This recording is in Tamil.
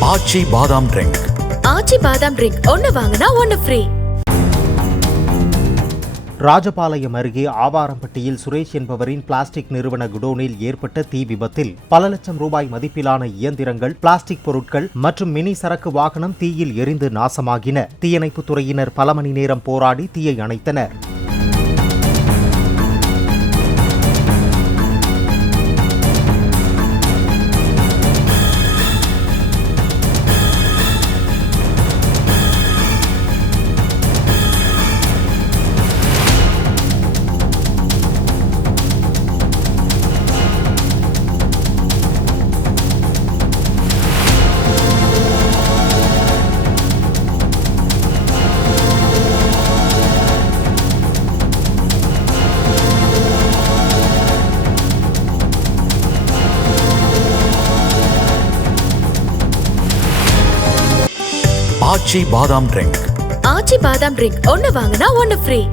ஆச்சி பாதாம் ட்ரிங்க். ஆச்சி பாதாம் ட்ரிங்க் ஒன்னு வாங்கினா ஒன்னு ஃப்ரீ. ராஜபாளையம் அருகே ஆவாரம்பட்டியில் சுரேஷ் என்பவரின் பிளாஸ்டிக் நிறுவன குடோனில் ஏற்பட்ட தீ விபத்தில் பல லட்சம் ரூபாய் மதிப்பிலான இயந்திரங்கள், பிளாஸ்டிக் பொருட்கள் மற்றும் மினி சரக்கு வாகனம் தீயில் எரிந்து நாசமாகின. தீயணைப்புத் துறையினர் பல மணி நேரம் போராடி தீயை அணைத்தனர். ஆச்சி பாதாம் ட்ரிங்க். ஆச்சி பாதாம் ட்ரிங்க் ஒன்னு வாங்கினா ஒன்னு ஃப்ரீ.